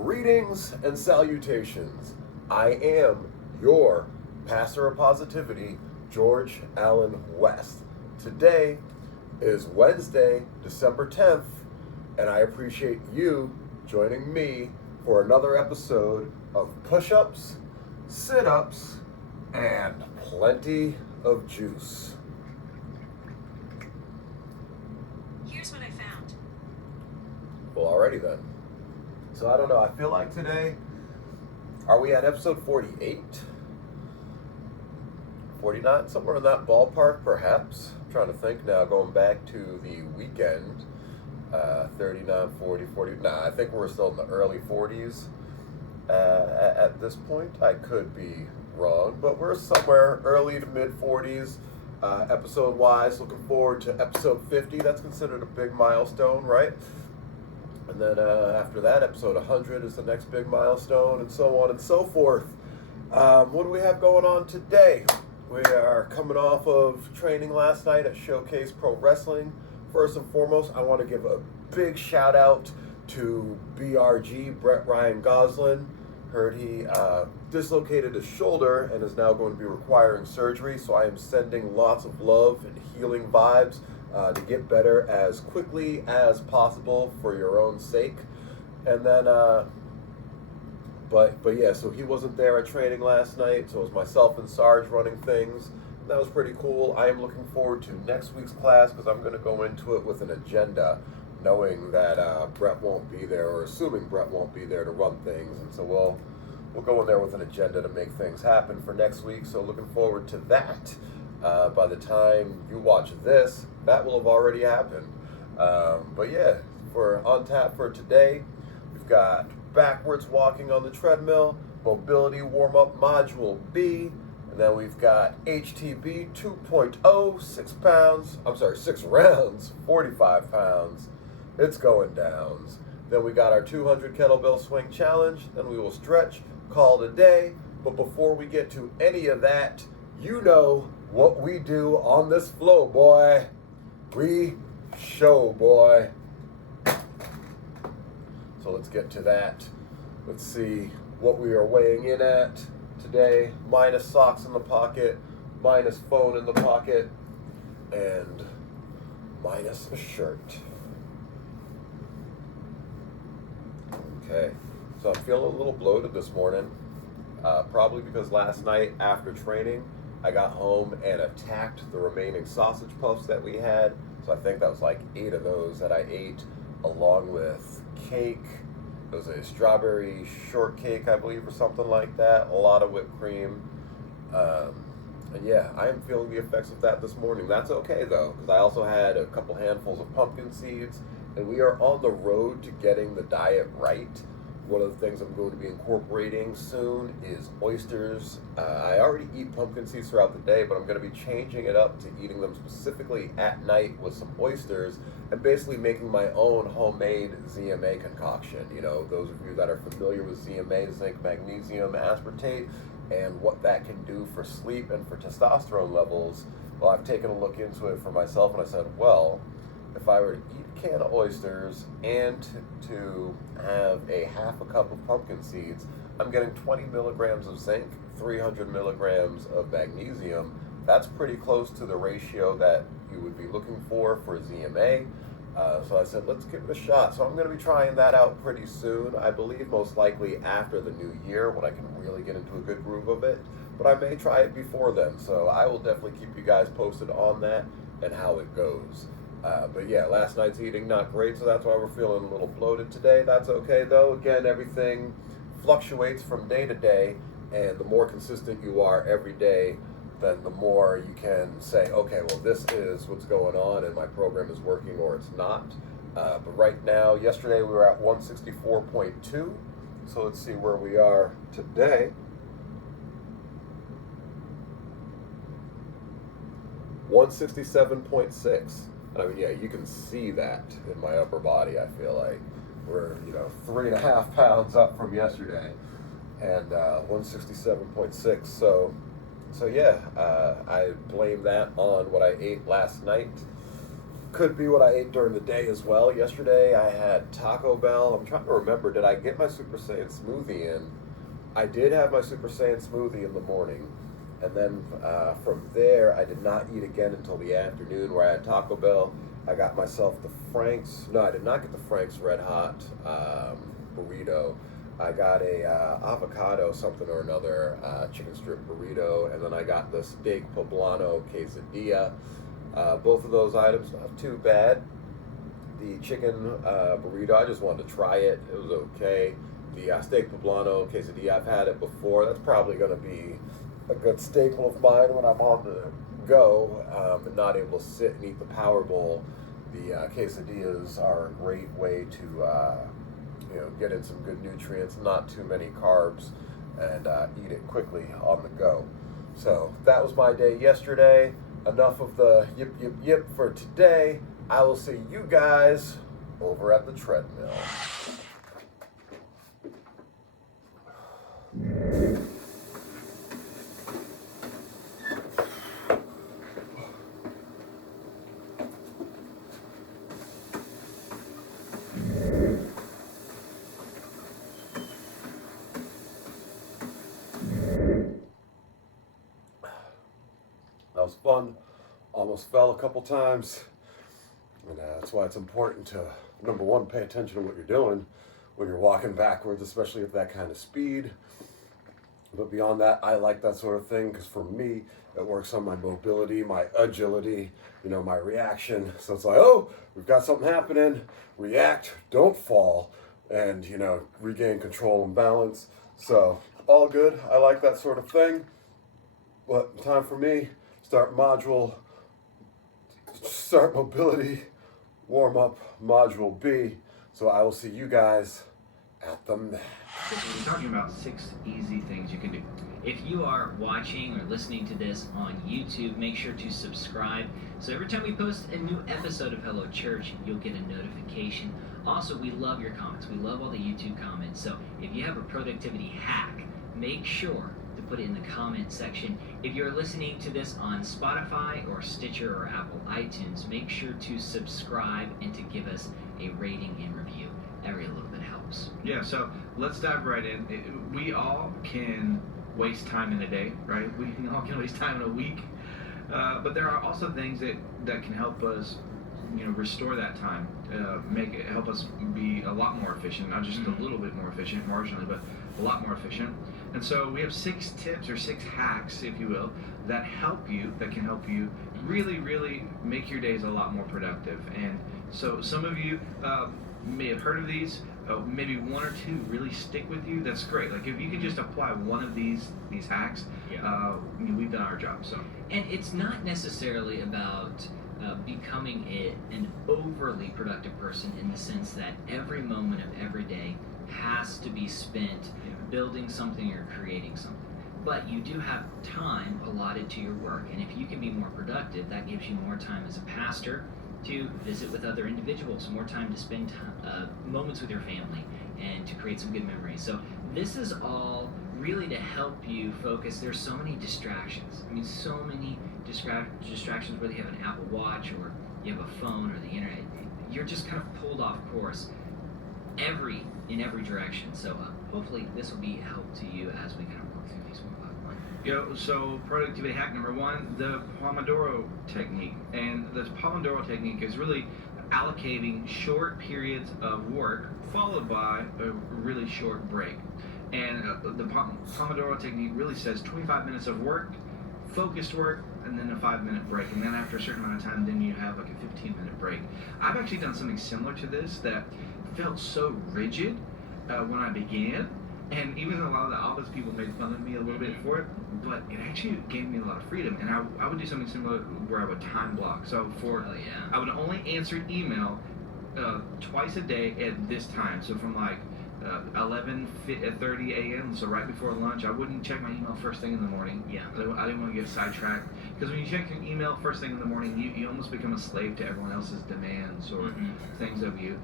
Greetings and salutations. I am your pastor of positivity, George Allen West. Today is Wednesday, December 10th, and I appreciate you joining me for another episode of Push-Ups, Sit-Ups, and plenty of juice. Here's what I found. Well, alrighty then. So I don't know, I feel like today, are we at episode 48? 49? Somewhere in that ballpark, perhaps. I'm trying to think now, going back to the weekend, 39, 40, 40. Nah, I think we're still in the early 40s at this point. I could be wrong, but we're somewhere early to mid 40s episode-wise. Looking forward to episode 50. That's considered a big milestone, right? And then after that, episode 100 is the next big milestone, and so on and so forth. What do we have going on today? We are coming off of training last night at Showcase Pro Wrestling. First and foremost, I want to give a big shout out to BRG, Brett Ryan Goslin. Heard he dislocated his shoulder and is now going to be requiring surgery, so I am sending lots of love and healing vibes to get better as quickly as possible for your own sake. And then, but yeah, so he wasn't there at training last night, so it was myself and Sarge running things. That was pretty cool. I am looking forward to next week's class because I'm going to go into it with an agenda, knowing that Brett won't be there, or assuming Brett won't be there to run things. And so we'll go in there with an agenda to make things happen for next week. So looking forward to that. By the time you watch this, that will have already happened. But yeah, for on tap for today, we've got backwards walking on the treadmill, mobility warm-up module B, and then we've got HTB 2.0, 6 rounds, 45 pounds. It's going downs. Then we got our 200 kettlebell swing challenge. Then we will stretch, call it a day. But before we get to any of that, you know what we do on this flow, boy. We show, boy. So let's get to that. Let's see what we are weighing in at today. Minus socks in the pocket, minus phone in the pocket, and minus a shirt. Okay, so I'm feeling a little bloated this morning. Probably because last night after training, I got home and attacked the remaining sausage puffs that we had. So I think that was like 8 of those that I ate, along with cake. It was a strawberry shortcake, I believe, or something like that. A lot of whipped cream. And yeah, I am feeling the effects of that this morning. That's okay though, because I also had a couple handfuls of pumpkin seeds, and we are on the road to getting the diet right. One of the things I'm going to be incorporating soon is oysters. I already eat pumpkin seeds throughout the day, but I'm going to be changing it up to eating them specifically at night with some oysters, and basically making my own homemade ZMA concoction. You know, those of you that are familiar with ZMA, zinc magnesium aspartate, and what that can do for sleep and for testosterone levels, well, I've taken a look into it for myself, and I said, well, if I were to eat a can of oysters and to have a half a cup of pumpkin seeds, I'm getting 20 milligrams of zinc, 300 milligrams of magnesium. That's pretty close to the ratio that you would be looking for ZMA. So I said, let's give it a shot. So I'm going to be trying that out pretty soon. I believe most likely after the new year, when I can really get into a good groove of it. But I may try it before then. So I will definitely keep you guys posted on that and how it goes. But yeah, last night's eating not great, so that's why we're feeling a little bloated today. That's okay though. Again, everything fluctuates from day to day, and the more consistent you are every day, then the more you can say, okay, well, this is what's going on and my program is working or it's not. But right now, yesterday we were at 164.2, so let's see where we are today. 167.6. I mean, yeah, you can see that in my upper body, I feel like. We're, 3.5 pounds up from yesterday, and 167.6. So yeah, I blame that on what I ate last night. Could be what I ate during the day as well. Yesterday I had Taco Bell. I'm trying to remember, did I get my Super Saiyan smoothie in? I did have my Super Saiyan smoothie in the morning. And then from there, I did not eat again until the afternoon where I had Taco Bell. I got myself the Frank's. No, I did not get the Frank's Red Hot burrito. I got a avocado something or another chicken strip burrito. And then I got the steak poblano quesadilla. Both of those items, not too bad. The chicken burrito, I just wanted to try it. It was okay. The steak poblano quesadilla, I've had it before. That's probably going to be a good staple of mine when I'm on the go and not able to sit and eat the power bowl. The quesadillas are a great way to get in some good nutrients, not too many carbs, and eat it quickly on the go. So that was my day yesterday. Enough of the yip yip yip for today. I will see you guys over at the treadmill. That was fun. Almost fell a couple times. And that's why it's important to, number one, pay attention to what you're doing when you're walking backwards, especially at that kind of speed. But beyond that, I like that sort of thing because for me, it works on my mobility, my agility, my reaction. So it's like, oh, we've got something happening. React, don't fall, and, regain control and balance. So all good. I like that sort of thing. But time for me, start mobility, warm up module B. So I will see you guys at the mat. We're talking about 6 easy things you can do. If you are watching or listening to this on YouTube, make sure to subscribe. So every time we post a new episode of Hello Church, you'll get a notification. Also, we love your comments. We love all the YouTube comments. So if you have a productivity hack, make sure to put it in the comment section. If you're listening to this on Spotify or Stitcher or Apple iTunes, make sure to subscribe and to give us a rating and review. Every little bit helps. Yeah, so let's dive right in. We all can waste time in a day, right? We all can waste time in a week. But there are also things that can help us, restore that time, help us be a lot more efficient, not just a little bit more efficient marginally, but a lot more efficient. And so we have 6 tips or 6 hacks, if you will, that can help you really, really make your days a lot more productive. And so some of you may have heard of these. Maybe 1 or 2 really stick with you. That's great. Like if you can just apply one of these hacks, we've done our job. So, and it's not necessarily about becoming an overly productive person in the sense that every moment of every day has to be spent building something or creating something. But you do have time allotted to your work, and if you can be more productive, that gives you more time as a pastor to visit with other individuals, more time to spend moments with your family, and to create some good memories. So this is all really to help you focus. There's so many distractions. I mean, so many distractions, whether you have an Apple Watch or you have a phone or the internet. You're just kind of pulled off course in every direction. So hopefully this will be a help to you as we kind of work through these one by one. So productivity hack number 1, the Pomodoro technique. And the Pomodoro technique is really allocating short periods of work followed by a really short break. And the Pomodoro technique really says 25 minutes of work, focused work, and then a 5-minute break. And then after a certain amount of time, then you have like a 15-minute break. I've actually done something similar to this that felt so rigid when I began. And even a lot of the office people made fun of me a little bit for it, but it actually gave me a lot of freedom. And I would do something similar where I would time block. So I would only answer email twice a day at this time. So from like 11:30 a.m. So right before lunch, I wouldn't check my email first thing in the morning. Yeah. I didn't want to get sidetracked, because when you check your email first thing in the morning, you almost become a slave to everyone else's demands or things of you.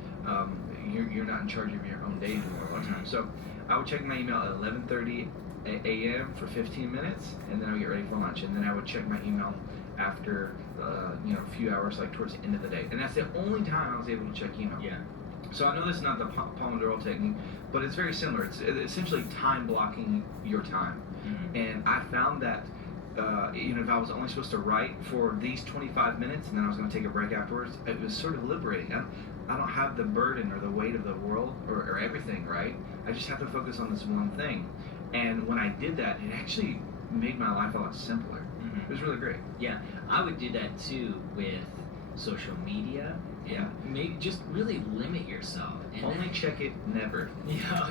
You're not in charge of your own day anymore a lot of times. So I would check my email at 11:30 a.m. for 15 minutes, and then I would get ready for lunch, and then I would check my email after a few hours, like towards the end of the day, and that's the only time I was able to check email. Yeah. So I know this is not the Pomodoro technique, but it's very similar. It's essentially time blocking your time. Mm-hmm. And I found that, if I was only supposed to write for these 25 minutes and then I was going to take a break afterwards, it was sort of liberating. I don't have the burden or the weight of the world or everything, right? I just have to focus on this one thing. And when I did that, it actually made my life a lot simpler. Mm-hmm. It was really great. Yeah, I would do that too with social media. Yeah. Maybe just really limit yourself. And Only check it never.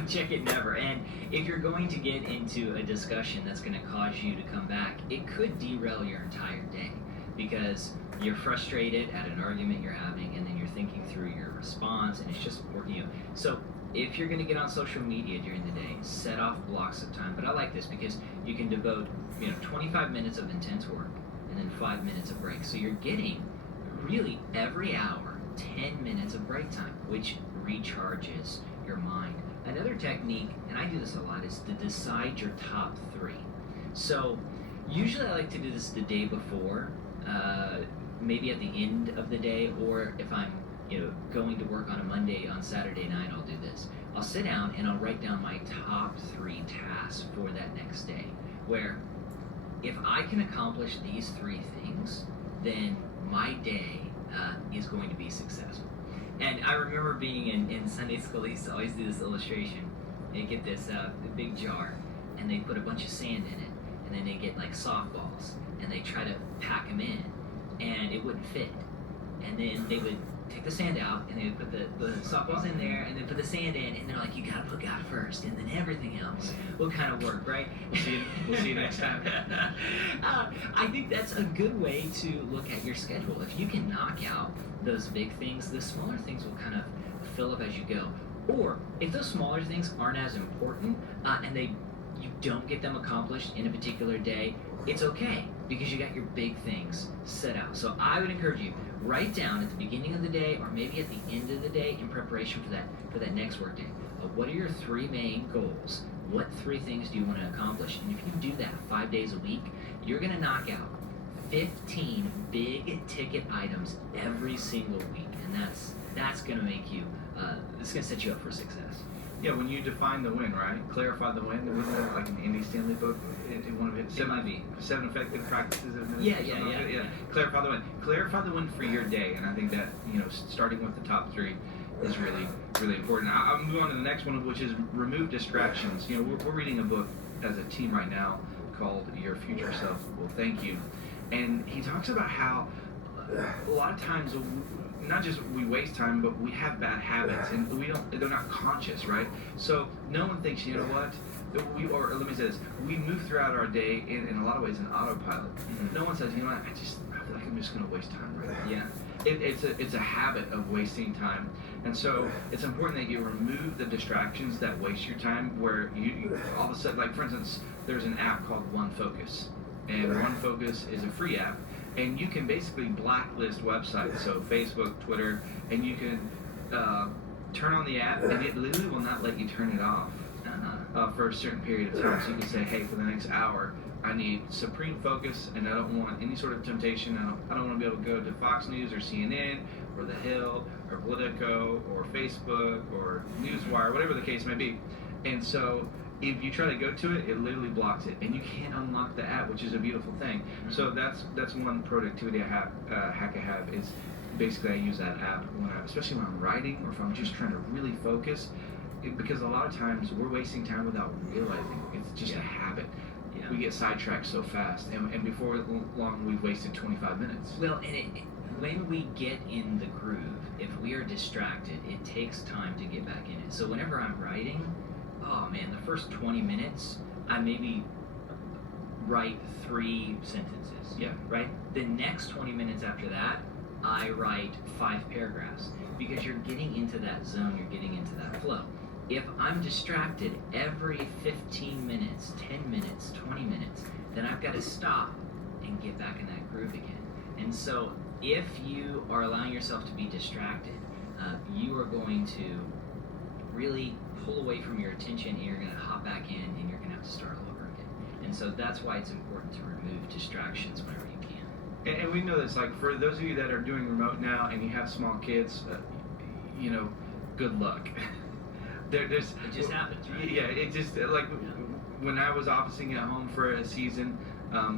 Check it never. And if you're going to get into a discussion that's going to cause you to come back, it could derail your entire day because you're frustrated at an argument you're having and then you're thinking through your response and it's just working you. So if you're going to get on social media during the day, set off blocks of time. But I like this because you can devote 25 minutes of intense work and then 5 minutes of break. So you're getting really every hour 10 minutes of break time, which recharges your mind. Another technique, and I do this a lot, is to decide your top 3. So usually I like to do this the day before, maybe at the end of the day, or if I'm going to work on a Monday, on Saturday night, I'll do this. I'll sit down and I'll write down my top 3 tasks for that next day, where if I can accomplish these 3 things, then my day is going to be successful. And I remember being in Sunday school, they used to always do this illustration. They get this big jar, and they put a bunch of sand in it, and then they get like softballs, and they try to pack them in, and it wouldn't fit. And then they would take the sand out, and they would put the softballs in there, and then put the sand in, and they're like, you gotta put God first, and then everything else will kind of work, right? We'll see you next time. I think that's a good way to look at your schedule. If you can knock out those big things, the smaller things will kind of fill up as you go. Or if those smaller things aren't as important, and you don't get them accomplished in a particular day, it's okay because you got your big things set out. So I would encourage you, write down at the beginning of the day or maybe at the end of the day in preparation for that next work day. What are your 3 main goals? What 3 things do you want to accomplish? And if you do that 5 days a week, you're going to knock out 15 big ticket items every single week, and that's going to make you it's going to set you up for success. Yeah, when you define the win, right? Clarify the win. Wasn't that like an Andy Stanley book? In one of it, Might be 7 effective practices of Yeah. Clarify the win. Clarify the win for your day, and I think that starting with the top 3 is really, really important. I'll move on to the next one, which is remove distractions. We're reading a book as a team right now called Your Future Self Will Thank You, and he talks about how a lot of times not just we waste time, but we have bad habits, and they're not conscious, right? So no one thinks, what? Or let me say this, we move throughout our day in a lot of ways in autopilot. Mm-hmm. No one says, I feel like I'm just going to waste time right now. Yeah. It's a habit of wasting time. And so it's important that you remove the distractions that waste your time, where you all of a sudden, like for instance, there's an app called One Focus. And One Focus is a free app. And you can basically blacklist websites, so Facebook, Twitter, and you can turn on the app, and it literally will not let you turn it off for a certain period of time. So you can say, hey, for the next hour, I need supreme focus, and I don't want any sort of temptation. I don't want to be able to go to Fox News or CNN or The Hill or Politico or Facebook or Newswire, whatever the case may be. And so if you try to go to it, it literally blocks it, and you can't unlock the app, which is a beautiful thing. Mm-hmm. So that's one productivity hack I have is basically I use that app especially when I'm writing or if I'm just trying to really focus, because a lot of times we're wasting time without realizing it's just a habit. Yeah. We get sidetracked so fast, and before long we've wasted 25 minutes. Well, and when we get in the groove, if we are distracted, it takes time to get back in it. So whenever I'm writing, oh man, the first 20 minutes, I maybe write 3 sentences. Yeah. Right? The next 20 minutes after that, I write 5 paragraphs. Because you're getting into that zone, you're getting into that flow. If I'm distracted every 15 minutes, 10 minutes, 20 minutes, then I've got to stop and get back in that groove again. And so if you are allowing yourself to be distracted, you are going to really pull away from your attention, and you're going to hop back in, and you're going to have to start all over again. And so that's why it's important to remove distractions whenever you can. And we know this, like for those of you that are doing remote now and you have small kids, you know, good luck. There's It just happens, right? Yeah, it just when I was officing at home for a season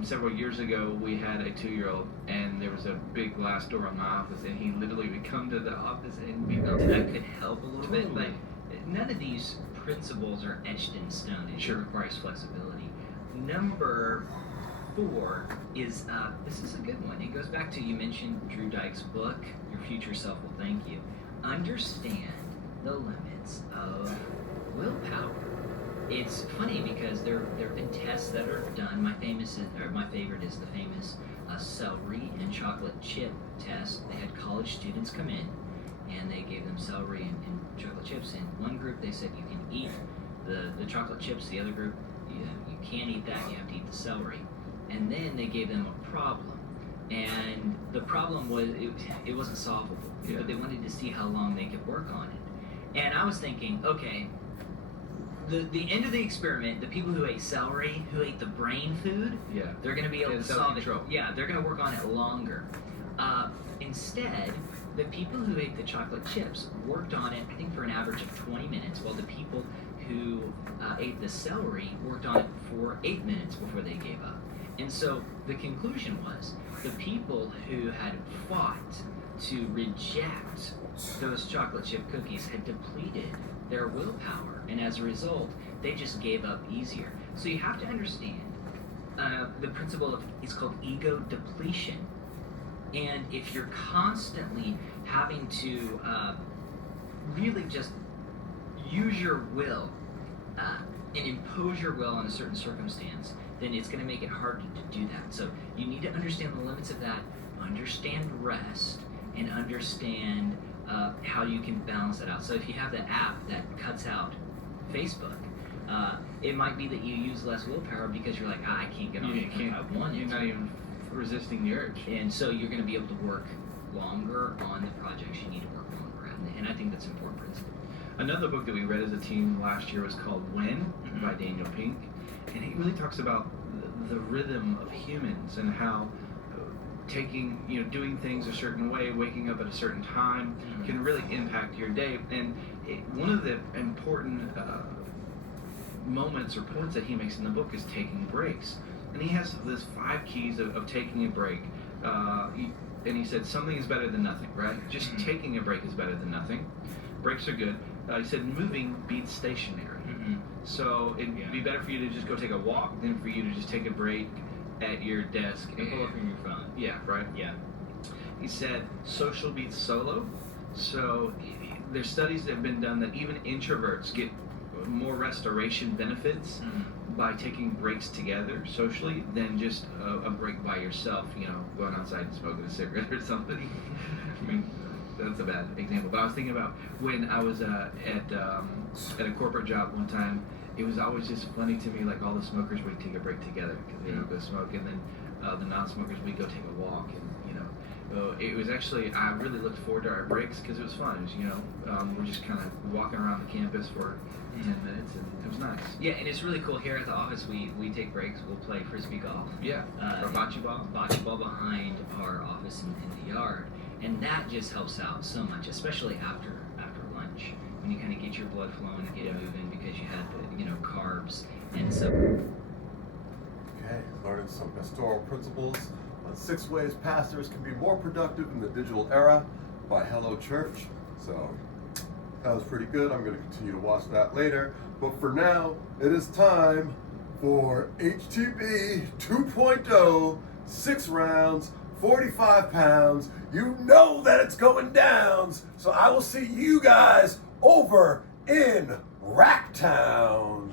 several years ago, we had a 2-year-old, and there was a big glass door on my office, and he literally would come to the office and be That could help a little bit, Totally. but none of these principles are etched in stone. It Sure. requires flexibility. Number 4 is this is a good one. It goes back to, you mentioned Drew Dyke's book, Your Future Self Will Thank You. Understand the limits of willpower. It's funny because there have been tests that are done. My favorite is the famous celery and chocolate chip test. They had college students come in, and they gave them celery and chocolate chips. In one group, they said you can eat the chocolate chips. The other group, you can't eat that. You have to eat the celery. And then they gave them a problem, and the problem was it wasn't solvable. Yeah. But they wanted to see how long they could work on it. And I was thinking, okay, the end of the experiment, the people who ate celery, who ate the brain food, Yeah. they're going to be able to solve it. Self-control. Yeah, they're going to work on it longer. Instead, the people who ate the chocolate chips worked on it, I think, for an average of 20 minutes, while the people who ate the celery worked on it for 8 minutes before they gave up. And so the conclusion was the people who had fought to reject those chocolate chip cookies had depleted their willpower, and as a result, they just gave up easier. So you have to understand the principle of, it's called ego depletion. And if you're constantly having to really just use your will and impose your will on a certain circumstance, then it's going to make it harder to do that. So you need to understand the limits of that, understand rest, and understand how you can balance that out. So if you have the app that cuts out Facebook, it might be that you use less willpower because you're like, I can't get on it. I want it. You're not even resisting the urge. And so you're going to be able to work longer on the projects you need to work longer at. And I think that's an important principle. Another book that we read as a team last year was called When by Daniel Pink. And he really talks about the rhythm of humans and how doing things a certain way, waking up at a certain time, can really impact your day. And one of the important moments or points that he makes in the book is taking breaks. And he has this 5 keys of taking a break. And he said something is better than nothing, right? Just taking a break is better than nothing. Breaks are good. He said moving beats stationary. So it'd be better for you to just go take a walk than for you to just take a break at your desk And pull up from your phone. Yeah, right. Yeah. He said social beats solo. So there's studies that have been done that even introverts get more restoration benefits by taking breaks together socially than just a break by yourself, going outside and smoking a cigarette or something. I mean, that's a bad example. But I was thinking about when I was at a corporate job one time. It was always just funny to me, like all the smokers would take a break together because they would go smoke, and then the non-smokers would go take a walk, and it was actually, I really looked forward to our breaks because it was fun. It was, we're just kind of walking around the campus for 10 minutes, and it was nice. Yeah, and it's really cool here at the office. We take breaks. We'll play frisbee golf. Yeah, or bocce ball. Bocce ball behind our office in the yard, and that just helps out so much, especially after lunch, when you kind of get your blood flowing and get it moving because you had the carbs, and so. Okay, learning some pastoral principles on 6 ways pastors can be more productive in the digital era by Hello Church. So that was pretty good. I'm going to continue to watch that later. But for now, it is time for HTB 2.0, 6 rounds, 45 pounds. You know that it's going down. So I will see you guys over in Racktown.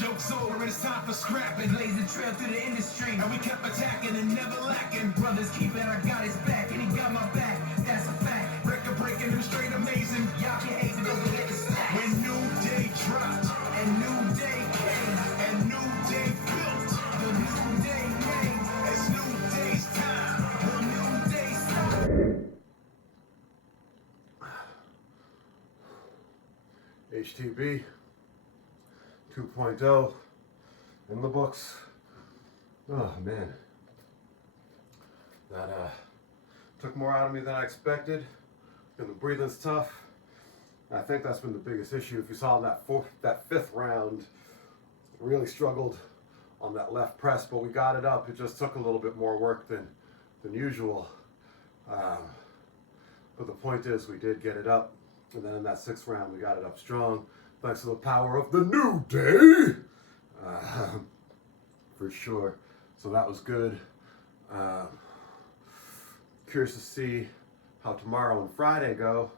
Joke's over, it's time for scrapping. Blaze the trail through the industry, and we kept attacking and never lacking. Brothers keep it, I got his back, and he got my back. That's a fact. Record breaking him straight amazing. Y'all can hate it, don't forget the stats. When new day dropped, and new day came, and new day built, the new day name, it's new day's time. HTB 2.0 in the books. Oh man, that took more out of me than I expected. And the breathing's tough. I think that's been the biggest issue. If you saw in that fifth round, really struggled on that left press, but we got it up. It just took a little bit more work than usual. But the point is, we did get it up, and then in that sixth round, we got it up strong, thanks to the power of the New Day, for sure. So that was good. Curious to see how tomorrow and Friday go,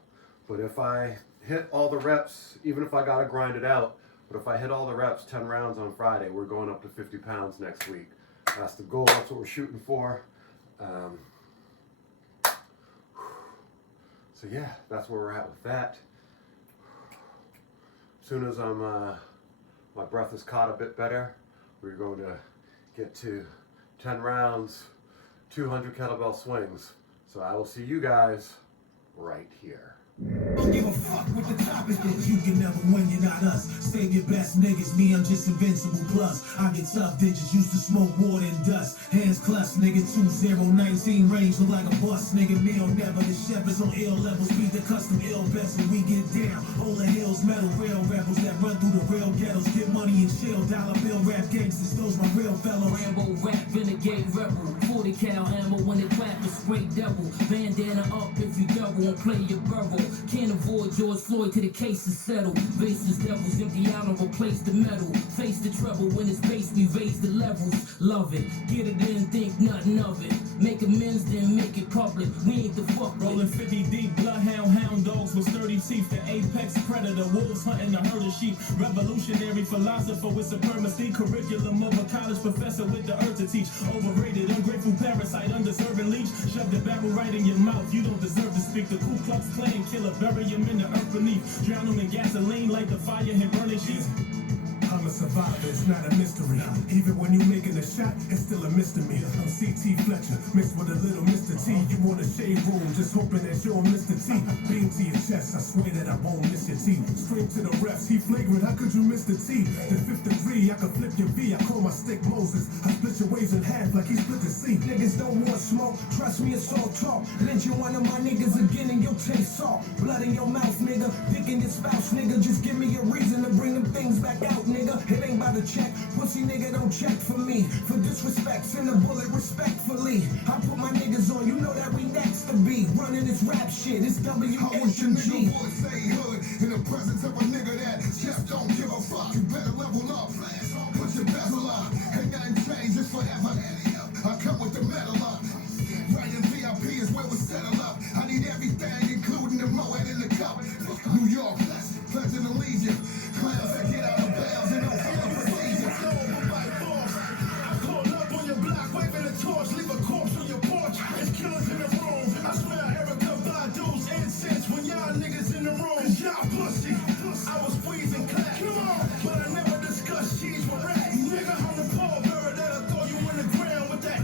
but if I hit all the reps, even if I gotta grind it out, but if I hit all the reps, 10 rounds on Friday, we're going up to 50 pounds next week. That's the goal, that's what we're shooting for. So yeah, that's where we're at with that. As soon as my breath is caught a bit better, we're going to get to 10 rounds, 200 kettlebell swings. So I will see you guys right here. Don't give a fuck what the topic is. You can never win, you're not us. Save your best niggas, me, I'm just invincible. Plus, I get tough digits, used to smoke water and dust. Hands clutched, nigga, 2019 range, look like a bus, nigga, meal never. The chef is on ill levels, beat the custom ill best, and we get down. All the hills, metal, real rebels that run through the real ghettos. Get money and chill, dollar bill rap gangsters, those my real fellows. Rambo rap, renegade rebel, 40 cal ammo when it clap is straight devil. Bandana up if you double and play your burrow. Can't avoid George Floyd till the case is settled. Bases devils empty out and replace the metal. Face the trouble when it's base, we raise the levels. Love it, get it in, think nothing of it. Make amends, then make it public. We ain't the fuck with. Rolling 50 deep, bloodhound, hound dogs with sturdy teeth. The apex predator, wolves hunting the herd of sheep. Revolutionary philosopher with supremacy. Curriculum of a college professor with the earth to teach. Overrated, ungrateful parasite, undeserving leech. Shove the barrel right in your mouth, you don't deserve to speak. The Ku Klux Klan killer, bury him in the earth beneath. Drown him in gasoline, light the fire and burn it sheets. I'm a survivor, it's not a mystery. Even when you making a shot, it's still a misdemeanor. I'm CT Fletcher, mixed with a little Mr. T. You want a shade room, just hoping that you're Mr. T. Beam to your chest, I swear that I won't miss your T. Scream to the refs, he flagrant, how could you miss the T? The fifth degree, I could flip your V, I call my stick Moses. I split your waves in half like he split the sea. Niggas don't want smoke, trust me, it's all talk. Lynch you one of my niggas again and you'll taste salt. Blood in your mouth, nigga, picking your spouse, nigga. Just give me a reason to bring them things back out, nigga. It ain't about to check, pussy nigga don't check for me. For disrespect, send a bullet respectfully. I put my niggas on, you know that we next to be. Running this rap shit, it's WHMG. Say hood in the presence of a nigga that just don't give a fuck. You better level up, put your bezel up. Ain't nothing changed, it's forever. I come with the metal up. Right in VIP is where we settle up. I need everything, including the Moet in the cup. New York, pledge of allegiance. Clowns that get out of bounds and don't follow procedure. I pull up on your block, waving a torch, leave a corpse on your porch. It's killers in the room. I swear Erica Badu's incense when y'all niggas in the room. Cause y'all pussy. I was squeezing clap. Come on, but I never discussed cheese with rats. Nigga, I'm the pallbearer that'll throw you in the ground with that.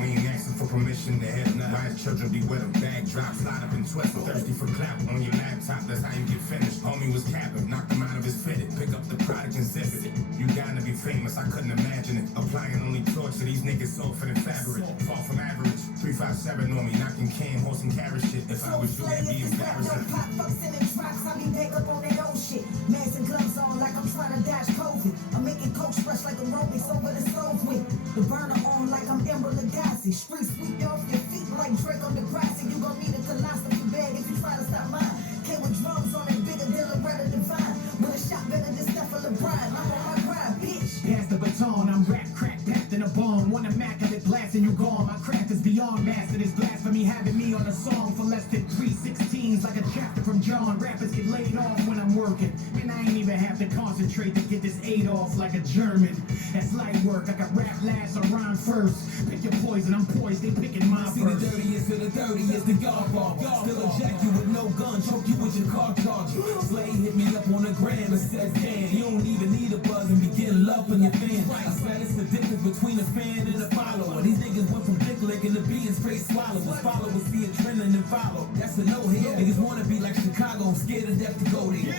We ain't asking for permission to have none. Why his children be with a bag drop, slide up and twist. Thirsty for clout on your laptop, that's how you get finished. Homie was capping, knocked him out of his fitted. Pick up the product and zip it. You gotta be famous, I couldn't imagine it. Applying only torture, these niggas soft and fabric. Fall from average, 357 on me, knocking can, horse and carrot shit. If I was you, that'd be embarrassing. Pop fucks in the drops, I be back up on that old shit. Masks and gloves on like I'm trying to dodge COVID. I'm making coke fresh like aerobics over the stove with the burner on like I'm Emerald Lagasse. Street sweep off your feet like Drake on the grass. And you gon' need a colostomy bag if you try to stop mine. Came with drums on it, bigger than Loretta Devine. With a shot better than Steph LeBron. I'm on my grind, bitch. Pass the baton, I'm rap crack packed in a bomb. One immaculate blast and you gone. My craft is beyond master. This blasphemy having me on a song for less than 3/16s, like a chapter from John. Rappers get laid off when I'm working, and I ain't even have to concentrate to get this 8 off like a German. That's light work. I got rap last or rhyme first. Pick your poison, I'm poised. They picking my See verse. the dirtiest of the dirty is the guard bar. Still eject you with no gun, choke you with your car charger. Slade hit me up on the gram and says, damn, you don't even need a buzz and begin loving your fans. I said it's the difference between a fan and a follower. These niggas went from dick licking to being straight swallowers. Followers see it trending and follow. That's a no here. Niggas wanna be like Chicago, scared to death to go there.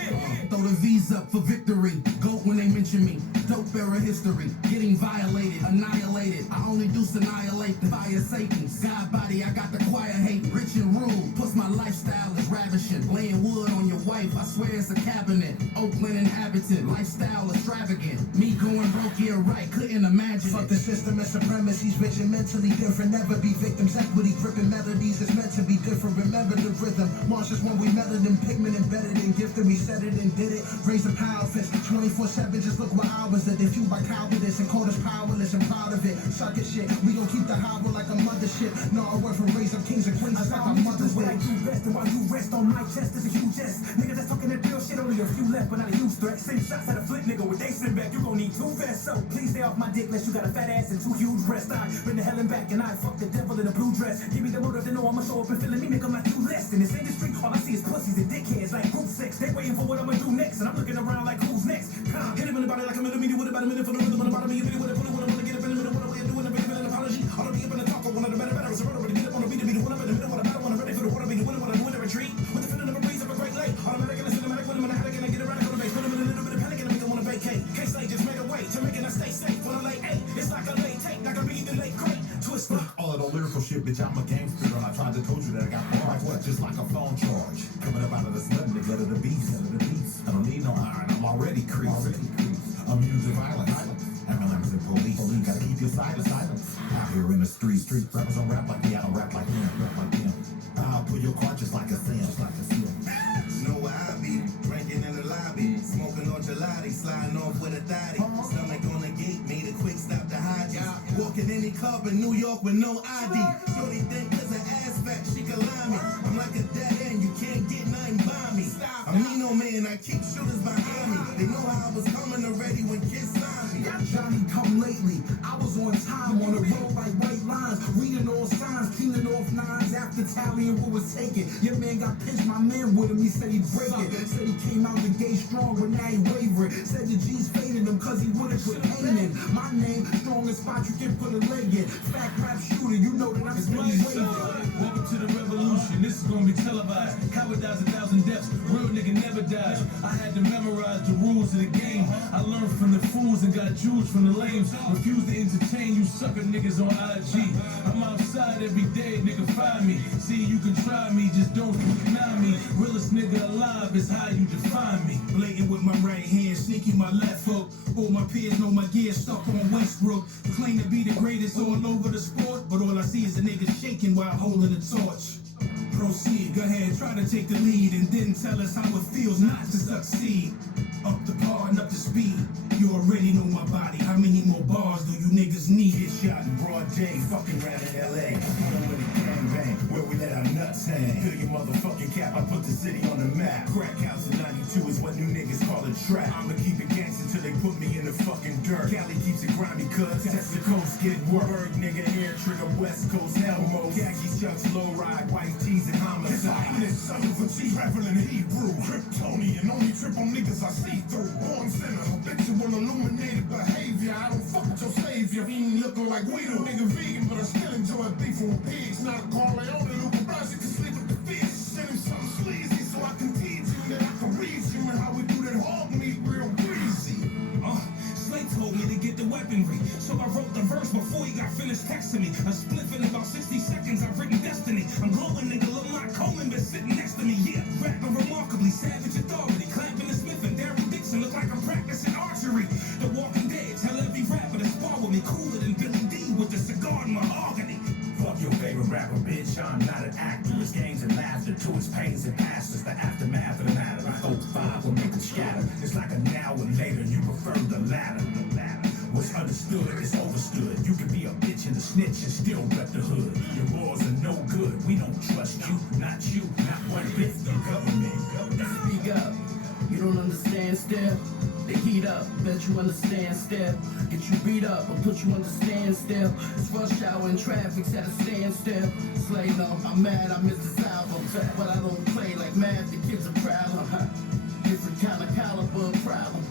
Throw the V's up for victory. Goat when they mention me. Dope era history. Getting violated, annihilated. I only do annihilate the fire Satan. God body, I got the choir hate. Rich and rude. Plus my lifestyle is ravishing. Laying wood on your wife, I swear it's a cabinet. Oakland inhabitant, lifestyle extravagant. Me going broke, yeah right, couldn't imagine Fuck it. the system and supremacy's vision, mentally different. Never be victims, equity gripping melodies is meant to be different. Remember the rhythm. Marches when we melted in pigment embedded and gifted. We said it and did it. Raise a power fist 24/7. Just look what I was at. They fueled by cowardice and called us powerless and proud of it. Suck it shit. We gon' keep the harbor like a mothership. No, I work for raise up kings and queens. It's like our mothers What I did. do best, and while you rest on my chest is a huge S. Niggas that's talking that real shit, only a few left, but not a huge threat. Send shots at a flip nigga with they send back. You gon' need 2 vests, so please stay off my dick unless you got a fat ass and 2 huge breasts. I've been to hell and back, and I fuck the devil in a blue dress. Give me the motive to know I'ma show up and feeling me, make 'em like you less. In this industry, all I see is pussies and dickheads like group sex. They waiting for what I'ma do next, and I'm looking around like who's next. Come, hit him in the body like a millimeter with about a minute for the rhythm on the bottom of your video with a bullet. When I wanna get up in the middle, what a way of doing a bit of an apology. All the be up in the talk, one of the better, it's a rubber to get up on the beat to be the one up in the middle, what a battle, when I'm ready for the water, be the winner, when I do in the retreat. With the feeling of a breeze of a great lake. Automatic and a cinematic, when I'm in a attic and I get a radical base. Put 'em in a little bit of panic and I make them wanna vacate. Can't say just made a way to making us stay safe. When I lay 8, it's like a late take, like a beat the late great. Twist up. All of the lyrical shit, bitch, I'm a gangster. And I tried to told you that I got bars. Like what? Just like a phone charge. Coming up out of the sudden to get to the beast. I don't need no iron, I'm already creased. I'm using violence. Ambulance and police. Gotta keep your silence. Out here in the street. Rappers don't rap like me, I don't rap like them. I'll pull your car just like a sin. Know where I be, drinking in the lobby, smoking on gelati, sliding off with a thotty. Stomach on the gate, made a quick stop to hide ya. Walking any club in New York with no ID. Shorty think there's an ass fat, she can lie me. I'm like a dead end, you can't get nothing by me. I mean no man, I keep shooters behind me. They know how I was coming already when kids signed me. Johnny come lately. I was on time on the road like white lines, reading all signs, cleaning off nines after tallying what was taken. Your man got pinched, my man with him, he said he'd break it. Said he came out the gate strong, but now he wavering. Said the G's faded him cause he wouldn't put pain in. My name, strongest spot you can put a leg in. Fat rap shooter, you know that I'm steady waving. Welcome to the revolution, this is gonna be televised. Coward dies 1,000 deaths, real nigga never dies. I had to memorize the rules of the game. I learned from the fools and got jewels from the lames. Refuse to entertain you sucker niggas on IG. I'm outside every day, nigga, find me. See, you can try me, just don't deny me. Realest nigga alive is how you define me. Blatant with my right hand, sneaky my left hook. All my peers know my gear stuck on Westbrook. Claim to be the greatest all over the sport, but all I see is a nigga shaking while holding the torch. Proceed, go ahead, try to take the lead and then tell us how it feels not to succeed. Up the par and up to speed. You already know my body. How many more bars do you niggas need? Get shot in broad day, fucking around in LA. Home with a gangbang, where we let our nuts hang. Fill your motherfucking cap, I put the city on the map. Crack house in 92 is what new niggas call a trap. I'ma keep it gangster till they put me in the fucking dirt. Cali keeps it grimy cuz that's the coast get work. Bird nigga, air trigger, west coast, Elmo. Khakis, chucks, low ride, white tees and homicide. This son of a G traveling in Hebrew. Kryptonian, only trip on niggas I see through. Born sinner, habitual illuminated behavior. I don't fuck with your savior. He ain't looking like we do. Nigga vegan, but I still enjoy beefing with pigs. Not a Corleone, Luca Brasi can sleep with the fish. Send him something sleazy so I can teach him that I can reach him and how we do that hog meat real greasy. Slate told me to get the weaponry, so I wrote the verse before he got finished texting me. A spliff in about 60 seconds, I've written destiny. I'm glowing, nigga, Lamont Coleman been sitting next to me, yeah. Rapping remarkably, savage authority, clapping the Smith and Daryl Dixon, look like I'm practicing archery. The Walking Dead, tell every rapper to spar with me, cooler than Billy D with the cigar and mahogany. Fuck your favorite rapper, bitch, I'm not an actor. It's games and laughter to its pains and pastors. The aftermath of the matter. I hope 5 will make them scatter. It's like a now and later, you prefer the latter. What's understood is overstood. You can be a bitch and a snitch and still rep the hood. Your laws are no good. We don't trust you, not one bit. The government. Speak up. You don't understand still. They heat up, bet you understand still. Get you beat up or put you under standstill. It's rush hour and traffic's at a standstill. Slay no, I'm mad I missed this album, but I don't play like math. The kids are problem. Different kind of caliber of problem.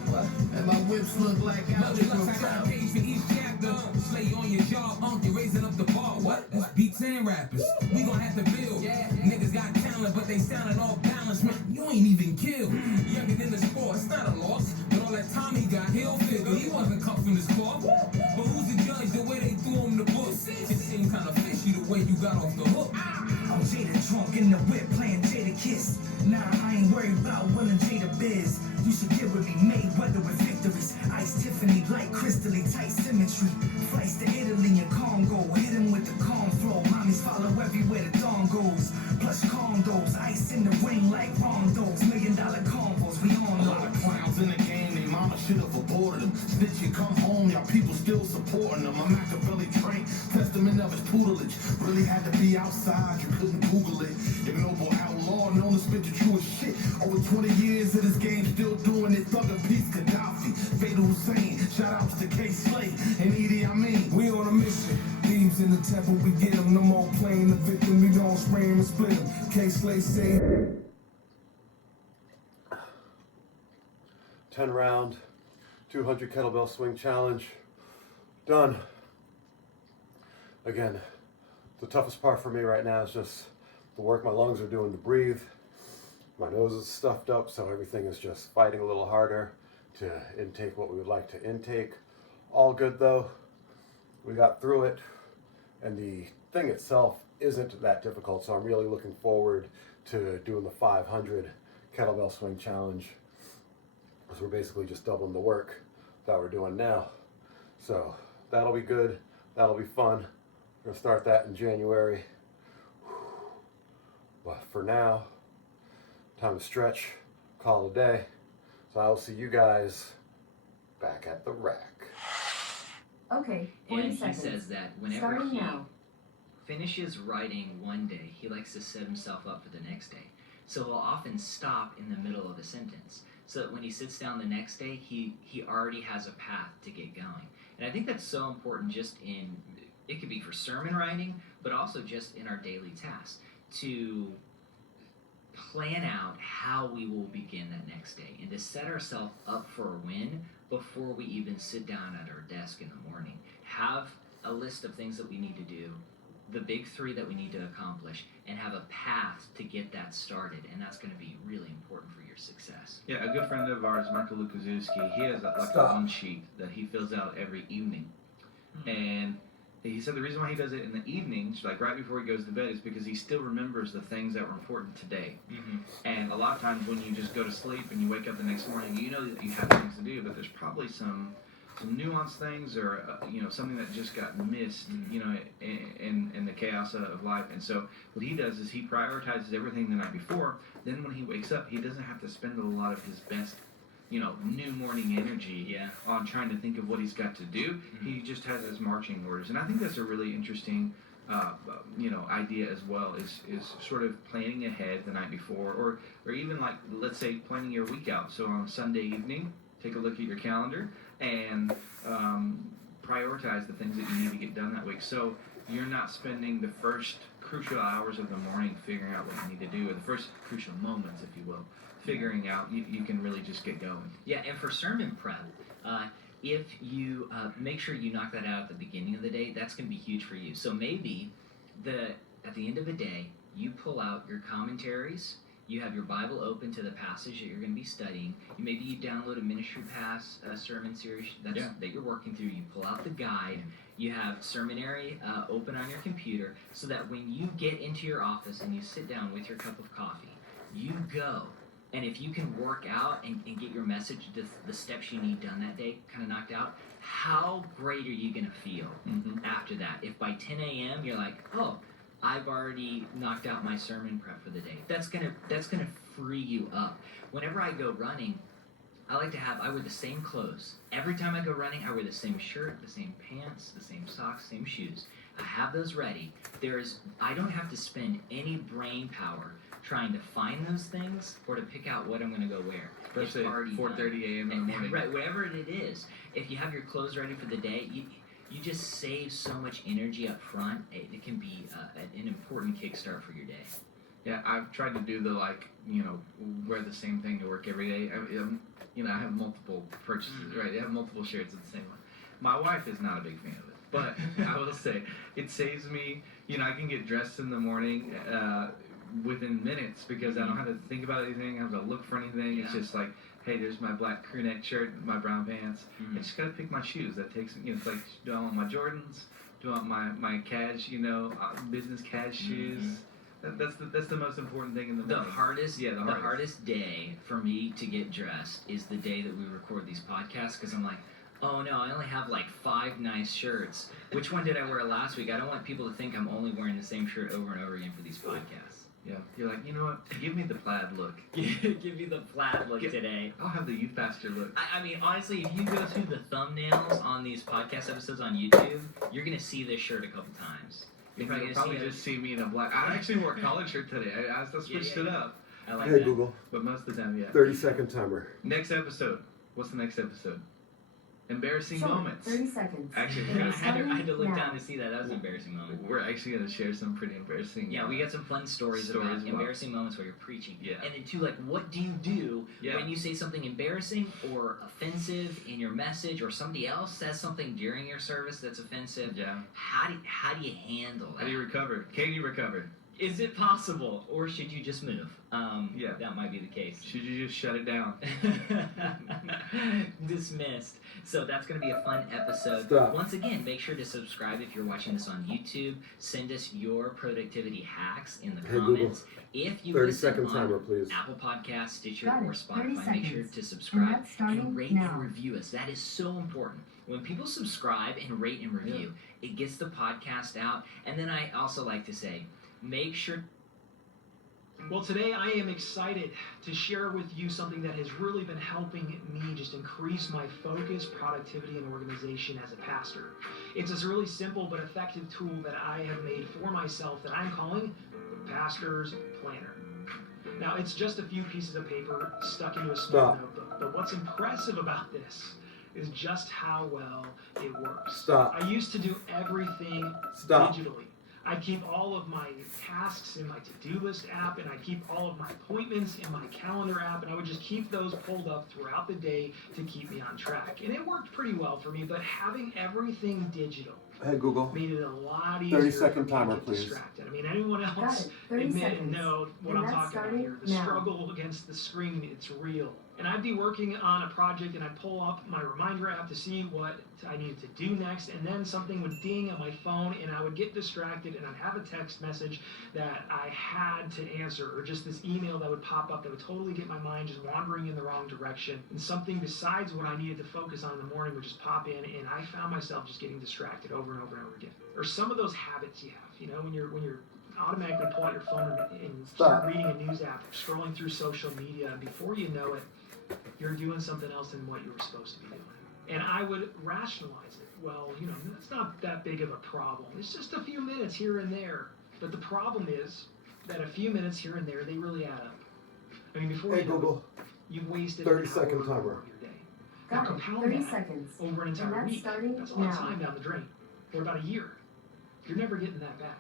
And my whips look like algebra problem. For each chapter. raptor. Slay on your job, you're raising up the bar. What? That's beats and rappers. We gon' have to build. Niggas got talent, but they sounding all balanced. Man, you ain't even killed. Younger than the sport, it's not a loss. But all that time he got, he'll figure. He wasn't cut from the squad. But who's the judge? The way they threw him the book. It seemed kind of fishy the way you got off the hook. I'm Jada drunk in the whip playing Jada Kiss. Nah, I ain't worried about winning Jada Biz. You should get with me, Mayweather with victories. Ice Tiffany, light crystally, tight symmetry. Flights to Italy and Congo. Hit him with the calm flow. Mommies follow everywhere the dawn goes. Plus condos, ice in the ring like rondos. $1 million combos, we on A lot of clowns in the game, they mama should have aborted them. Snitching, come home, y'all people still supporting them. I'm Machiavelli trained, testament of his tutelage. Really had to be outside, you couldn't Google it. Ignoble outlaw, known to spit the truest shit. Over 20 years of this game, still doing it. Thug of peace, Gaddafi, Fatal Hussein. Shout outs to K. Slay and Edie Amin. We on a mission. Thieves in the temple, we get them. No more playing the victim, we gon' spray him and split him. K-Slay say 10 round, 200 kettlebell swing challenge. Done. Again, the toughest part for me right now is just the work my lungs are doing to breathe. My nose is stuffed up, so everything is just fighting a little harder to intake what we would like to intake. All good though. We got through it, and the thing itself isn't that difficult, so I'm really looking forward to doing the 500 kettlebell swing challenge, because we're basically just doubling the work that we're doing now. So that'll be good, that'll be fun. We're gonna start that in January. But for now, time to stretch, call it a day. So I will see you guys back at the rack. Okay, 40 And he seconds. says that whenever Starting he now. finishes writing one day, he likes to set himself up for the next day. So he'll often stop in the middle of a sentence, so that when he sits down the next day, he already has a path to get going. And I think that's so important, just in, it could be for sermon writing, but also just in our daily tasks, to plan out how we will begin that next day and to set ourselves up for a win before we even sit down at our desk in the morning. Have a list of things that we need to do, the big 3 that we need to accomplish, and have a path to get that started, and that's going to be really important for your success. Yeah, a good friend of ours, Marco Lukaszewski, he has a one sheet that he fills out every evening. And he said the reason why he does it in the evenings, like right before he goes to bed, is because he still remembers the things that were important today. And a lot of times when you just go to sleep and you wake up the next morning, you know that you have things to do, but there's probably some nuanced things, or something that just got missed, in the chaos of life. And so what he does is he prioritizes everything the night before. Then when he wakes up, he doesn't have to spend a lot of his best new morning energy on trying to think of what he's got to do. He just has his marching orders. And I think that's a really interesting idea as well, is sort of planning ahead the night before, or even, like, let's say, planning your week out. So on Sunday evening, take a look at your calendar and prioritize the things that you need to get done that week. So you're not spending the first crucial hours of the morning figuring out what you need to do, or the first crucial moments, if you will, figuring out, you can really just get going. Yeah, and for sermon prep, if you make sure you knock that out at the beginning of the day, that's going to be huge for you. So maybe at the end of the day, you pull out your commentaries, you have your Bible open to the passage that you're going to be studying. Maybe you download a Ministry Pass sermon series that you're working through. You pull out the guide. You have Sermonary open on your computer, so that when you get into your office and you sit down with your cup of coffee, you go. And if you can work out and get your message, the steps you need done that day, kind of knocked out, how great are you going to feel after that? If by 10 a.m. you're like, oh, I've already knocked out my sermon prep for the day. That's gonna free you up. Whenever I go running, I wear the same clothes. Every time I go running, I wear the same shirt, the same pants, the same socks, same shoes. I have those ready. I don't have to spend any brain power trying to find those things or to pick out what I'm going to go wear. Especially at 4:30 a.m. in the morning. Right, whatever it is. If you have your clothes ready for the day, you just save so much energy up front. It can be an important kickstart for your day. Yeah, I've tried to do wear the same thing to work every day. I have multiple purchases, right? I have multiple shirts of the same one. My wife is not a big fan of it, but I will say it saves me. I can get dressed in the morning within minutes because I don't have to think about anything. I don't have to look for anything. Yeah. It's just like, hey, there's my black crew neck shirt, my brown pants. Mhm. I just gotta pick my shoes. That takes, it's like, do I want my Jordans? Do I want my cash, business cash shoes? That's the most important thing in the morning. The hardest hardest. hardest day for me to get dressed is the day that we record these podcasts because I'm like, oh no, I only have like 5 nice shirts. Which one did I wear last week? I don't want people to think I'm only wearing the same shirt over and over again for these podcasts. Yeah, you're like, you know what? Give me the plaid look. Give me the plaid look today. I'll have the youth pastor look. I mean, honestly, if you go through the thumbnails on these podcast episodes on YouTube, you're gonna see this shirt a couple times. You're You'll probably just see me in a black. I actually wore a collared shirt today. I switched it up. I like Hey that. Google, But most of the time, yeah. 30-second timer. Next episode. What's the next episode? Embarrassing Short, moments. 30 seconds. Actually, And I it's had starting to look now. down to see that. That was an embarrassing moment. we're actually going to share some pretty embarrassing. Yeah, we got some fun stories about Stories about- embarrassing moments where you're preaching. Yeah. And then, too, like, what do you do Yeah. when you say something embarrassing or offensive in your message, or somebody else says something during your service that's offensive? Yeah. How do you handle that? How do you recover? Can you recover? Is it possible, or should you just move? Yeah. That might be the case. Should you just shut it down? Dismissed. So that's going to be a fun episode. Stop. Once again, make sure to subscribe if you're watching this on YouTube. Send us your productivity hacks in the Hey, comments. If you 30-second listen on timer, please. Apple Podcasts, Stitcher, Got it. or 30 Spotify, make sure seconds. to And subscribe that's starting and rate now. and review us. That is so important. When people subscribe and rate and review, it gets the podcast out. And then I also like to say, make sure. Well, today I am excited to share with you something that has really been helping me just increase my focus, productivity, and organization as a pastor. It's this really simple but effective tool that I have made for myself that I'm calling the Pastor's Planner. Now, it's just a few pieces of paper stuck into a small notebook, but what's impressive about this is just how well it works. Stop. I used to do everything Stop. digitally. I keep all of my tasks in my to-do list app, and I keep all of my appointments in my calendar app, and I would just keep those pulled up throughout the day to keep me on track. And it worked pretty well for me, but having everything digital Hey Google, made it a lot easier 30-second for me to timer, get please. distracted. I mean, anyone Got else it. 30 admit and seconds. know what And I'm that's talking about starting here. The now. struggle against the screen, it's real. And I'd be working on a project, and I'd pull up my reminder app to see what I needed to do next, and then something would ding on my phone, and I would get distracted, and I'd have a text message that I had to answer, or just this email that would pop up that would totally get my mind just wandering in the wrong direction, and something besides what I needed to focus on in the morning would just pop in, and I found myself just getting distracted over and over and over again. Or some of those habits you have, when you're automatically pull out your phone and start reading a news app, or scrolling through social media, and before you know it, you're doing something else than what you were supposed to be doing. And I would rationalize it. Well, it's not that big of a problem. It's just a few minutes here and there. But the problem is that a few minutes here and there, they really add up. I mean, before Hey you know Google, it, you've wasted 30-second an hour timer. of your day. Got Now it. compound 30 that seconds. over an And entire that's week. starting That's a lot of now. time down the drain. For about a year. You're never getting that back.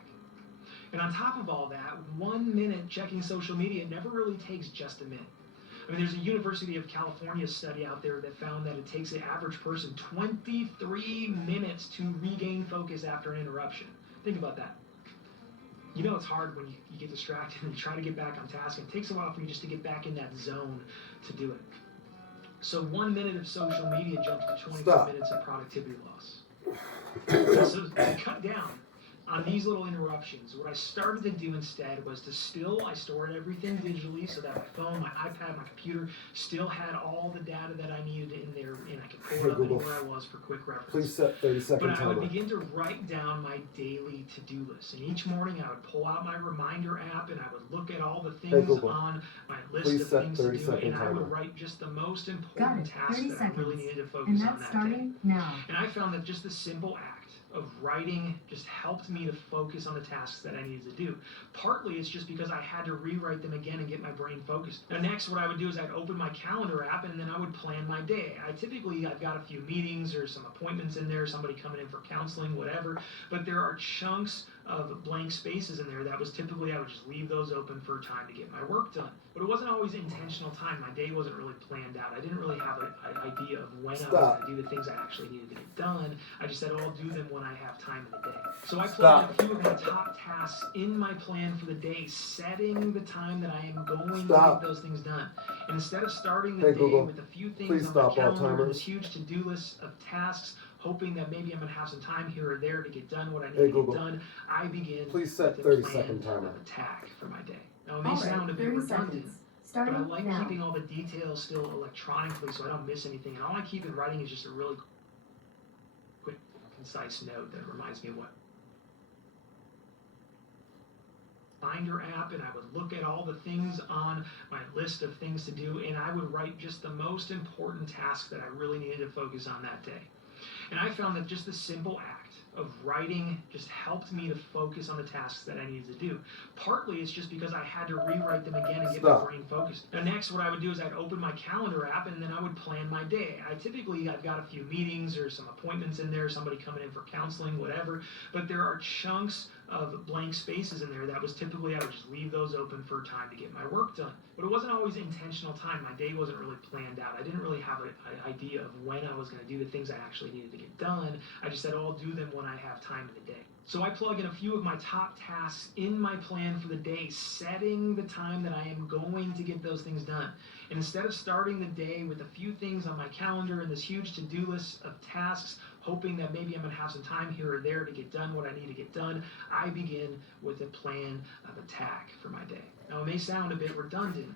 And on top of all that, 1 minute checking social media never really takes just a minute. I mean, there's a University of California study out there that found that it takes the average person 23 minutes to regain focus after an interruption. Think about that. It's hard when you get distracted and you try to get back on task. It takes a while for you just to get back in that zone to do it. So 1 minute of social media jumps to 22 minutes of productivity loss. So to cut down on these little interruptions, what I started to do instead was I stored everything digitally so that my phone, my iPad, my computer still had all the data that I needed in there, and I could pull it up anywhere I was for quick reference. Please set 30-second But I would timer. begin to write down my daily to-do list, and each morning I would pull out my reminder app, and I would look at all the things Google, on my list please of set things to do, 30-second and I would timer. write just the most Got important it. tasks 30 that I really seconds. needed to focus And on that's that day. starting now. And I found that just the simple act of writing just helped me to focus on the tasks that I needed to do. Partly it's just because I had to rewrite them again and get my brain focused. Now next what I would do is I'd open my calendar app and then I would plan my day. I've got a few meetings or some appointments in there, somebody coming in for counseling, whatever, but there are chunks of blank spaces in there that was typically I would just leave those open for time to get my work done. But it wasn't always intentional time. My day wasn't really planned out. I didn't really have an idea of when I was going to do the things I actually needed to get done. I just said, oh, I'll do them when I have time in the day. So I plugged in a few of my top tasks in my plan for the day, setting the time that I am going to get those things done. And instead of starting the day with a few things on my calendar, this huge to-do list of tasks, hoping that maybe I'm going to have some time here or there to get done what I need to get done, I begin with a plan of attack for my day. Now, it may sound a bit redundant, but I like keeping all the details still electronically so I don't miss anything. And all I keep in writing is just a really quick, concise note that reminds me of what. Finder app, and I would look at all the things on my list of things to do, and I would write just the most important tasks that I really needed to focus on that day. And I found that just the simple act of writing just helped me to focus on the tasks that I needed to do. Partly it's just because I had to rewrite them again and get my brain focused. Now next what I would do is I'd open my calendar app and then I would plan my day. I've got a few meetings or some appointments in there, somebody coming in for counseling, whatever, but there are chunks of blank spaces in there that was typically I would just leave those open for time to get my work done. But it wasn't always intentional time. My day wasn't really planned out. I didn't really have an idea of when I was going to do the things I actually needed to get done. I just said, oh, I'll do them when I have time in the day. So I plug in a few of my top tasks in my plan for the day, setting the time that I am going to get those things done. And instead of starting the day with a few things on my calendar and this huge to-do list of tasks, hoping that maybe I'm going to have some time here or there to get done what I need to get done, I begin with a plan of attack for my day. Now, it may sound a bit redundant,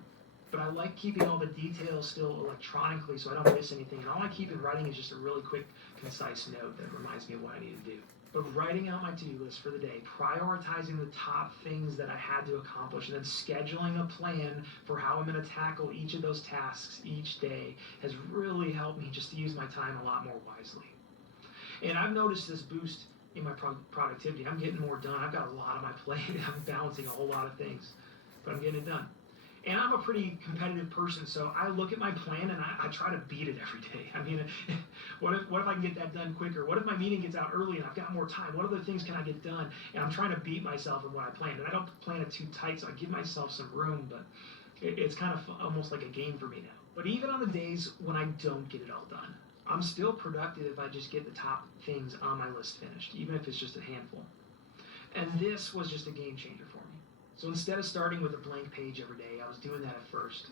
but I like keeping all the details still electronically so I don't miss anything. And all I keep in writing is just a really quick, concise note that reminds me of what I need to do. But writing out my to-do list for the day, prioritizing the top things that I had to accomplish, and then scheduling a plan for how I'm going to tackle each of those tasks each day has really helped me just to use my time a lot more wisely. And I've noticed this boost in my productivity. I'm getting more done. I've got a lot on my plate. I'm balancing a whole lot of things, but I'm getting it done. And I'm a pretty competitive person, so I look at my plan and I try to beat it every day. I mean, what if I can get that done quicker? What if my meeting gets out early and I've got more time? What other things can I get done? And I'm trying to beat myself in what I planned. And I don't plan it too tight, so I give myself some room, but it's kind of almost like a game for me now. But even on the days when I don't get it all done, I'm still productive if I just get the top things on my list finished, even if it's just a handful. And this was just a game changer for me. So instead of starting with a blank page every day, I was doing that at first.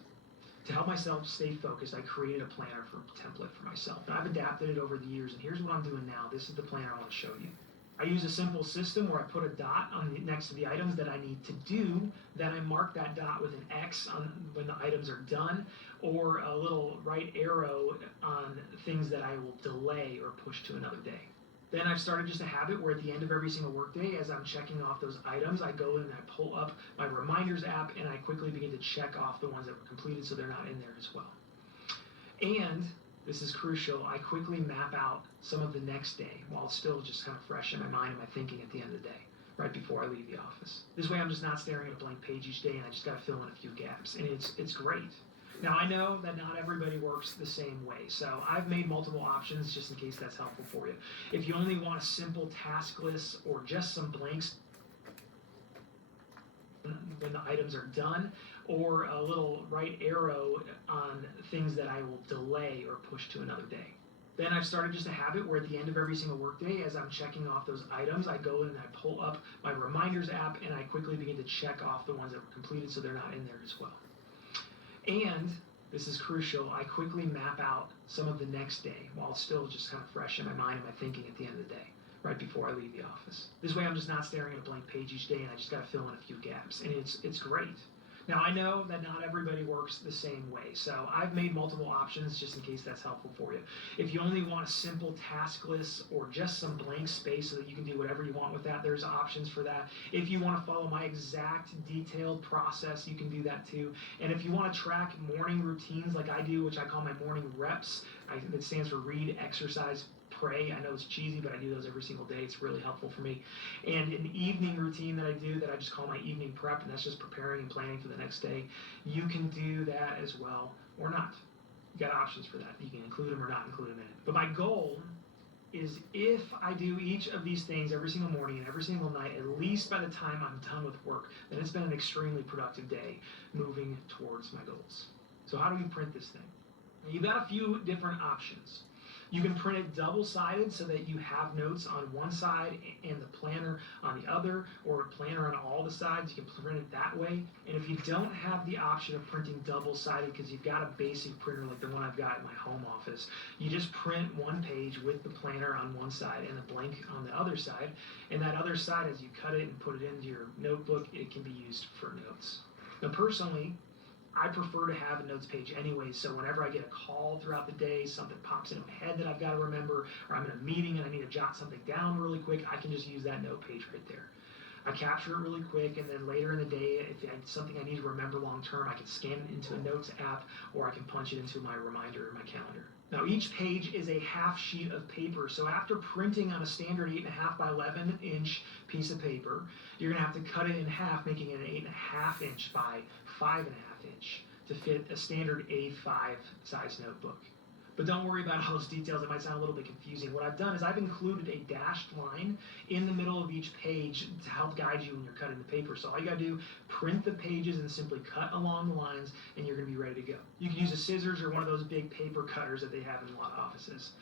To help myself stay focused, I created a planner template for myself. And I've adapted it over the years, and here's what I'm doing now. This is the planner I want to show you. I use a simple system where I put a dot next to the items that I need to do, then I mark that dot with an X on when the items are done, or a little right arrow on things that I will delay or push to another day. Then I've started just a habit where at the end of every single workday, as I'm checking off those items, I go in and I pull up my reminders app and I quickly begin to check off the ones that were completed so they're not in there as well. And this is crucial, I quickly map out some of the next day while it's still just kind of fresh in my mind and my thinking at the end of the day, right before I leave the office. This way I'm just not staring at a blank page each day and I just got to fill in a few gaps. And it's great. Now, I know that not everybody works the same way, so I've made multiple options just in case that's helpful for you. If you only want a simple task list or just some blanks when the items are done, or a little right arrow on things that I will delay or push to another day. Then I've started just a habit where at the end of every single workday, as I'm checking off those items, I go in and I pull up my reminders app and I quickly begin to check off the ones that were completed so they're not in there as well. And this is crucial, I quickly map out some of the next day while it's still just kind of fresh in my mind and my thinking at the end of the day, right before I leave the office. This way I'm just not staring at a blank page each day and I just got to fill in a few gaps. And it's great. Now, I know that not everybody works the same way, so I've made multiple options just in case that's helpful for you. If you only want a simple task list or just some blank space so that you can do whatever you want with that, there's options for that. If you want to follow my exact detailed process, you can do that too. And if you want to track morning routines like I do, which I call my morning reps, it stands for read, exercise, pray. I know it's cheesy, but I do those every single day. It's really helpful for me. And an evening routine that I do that I just call my evening prep, and that's just preparing and planning for the next day. You can do that as well, or not. You got options for that. You can include them or not include them in it. But my goal is if I do each of these things every single morning and every single night, at least by the time I'm done with work, then it's been an extremely productive day moving towards my goals. So how do we print this thing? Now, you've got a few different options. You can print it double-sided so that you have notes on one side and the planner on the other, or a planner on all the sides. You can print it that way. And if you don't have the option of printing double-sided because you've got a basic printer like the one I've got in my home office, you just print one page with the planner on one side and the blank on the other side. And that other side, as you cut it and put it into your notebook, it can be used for notes. Now, personally, I prefer to have a notes page anyway, so whenever I get a call throughout the day, something pops into my head that I've got to remember, or I'm in a meeting and I need to jot something down really quick, I can just use that note page right there. I capture it really quick, and then later in the day, if it's something I need to remember long term, I can scan it into a notes app, or I can punch it into my reminder in my calendar. Now, each page is a half sheet of paper, so after printing on a standard 8.5 by 11 inch piece of paper, you're going to have to cut it in half, making it an 8.5 inch by 5.5 inch to fit a standard A5 size notebook. But don't worry about all those details, it might sound a little bit confusing. What I've done is I've included a dashed line in the middle of each page to help guide you when you're cutting the paper. So all you gotta do, print the pages and simply cut along the lines, and you're gonna be ready to go. You can use a scissors or one of those big paper cutters that they have in a lot of offices.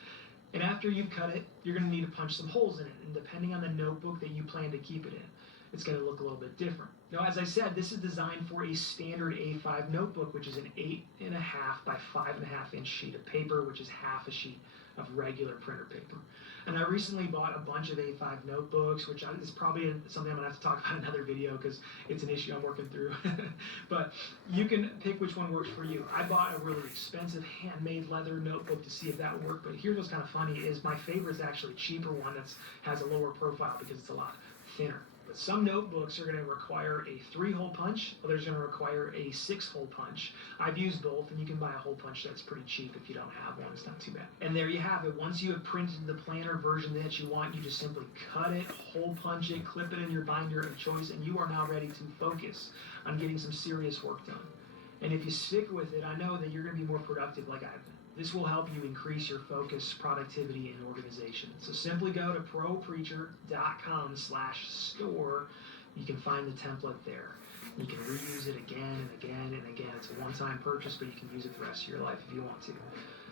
And after you've cut it, you're gonna need to punch some holes in it, and depending on the notebook that you plan to keep it in, it's going to look a little bit different. Now, as I said, this is designed for a standard A5 notebook, which is an 8.5 by 5.5 inch sheet of paper, which is half a sheet of regular printer paper. And I recently bought a bunch of A5 notebooks, which is probably something I'm going to have to talk about in another video because it's an issue I'm working through. But you can pick which one works for you. I bought a really expensive handmade leather notebook to see if that would work, but here's what's kind of funny is my favorite is actually a cheaper one that has a lower profile because it's a lot thinner. But some notebooks are going to require a 3-hole punch, others are going to require a 6-hole punch. I've used both, and you can buy a hole punch that's pretty cheap if you don't have one. It's not too bad. And there you have it. Once you have printed the planner version that you want, you just simply cut it, hole punch it, clip it in your binder of choice, and you are now ready to focus on getting some serious work done. And if you stick with it, I know that you're going to be more productive like I've been. This will help you increase your focus, productivity, and organization. So simply go to propreacher.com/store. You can find the template there. You can reuse it again and again and again. It's a one-time purchase, but you can use it the rest of your life if you want to.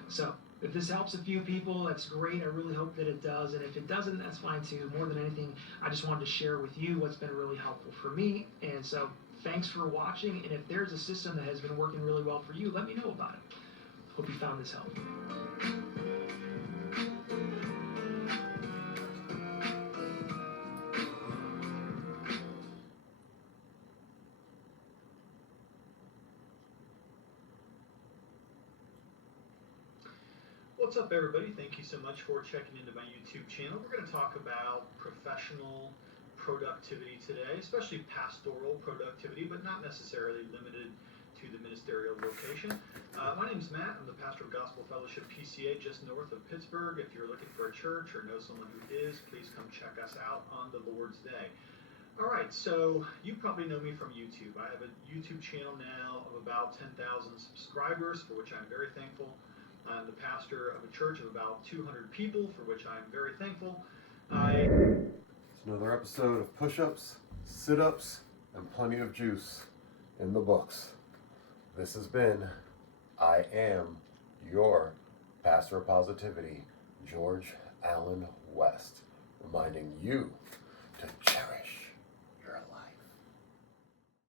So if this helps a few people, that's great. I really hope that it does. And if it doesn't, that's fine too. More than anything, I just wanted to share with you what's been really helpful for me. And so thanks for watching. And if there's a system that has been working really well for you, let me know about it. Hope you found this helpful. What's up, everybody? Thank you so much for checking into my YouTube channel. We're going to talk about professional productivity today, especially pastoral productivity, but not necessarily limited to the ministerial vocation. My name is Matt. I'm the pastor of Gospel Fellowship PCA just north of Pittsburgh. If you're looking for a church or know someone who is, please come check us out on the Lord's Day. All right, so you probably know me from YouTube. I have a YouTube channel now of about 10,000 subscribers, for which I'm very thankful. I'm the pastor of a church of about 200 people, for which I'm very thankful. It's another episode of Push-Ups, Sit-Ups, and plenty of juice in the books. This has been I Am Your Pastor of Positivity, George Allen West, reminding you to cherish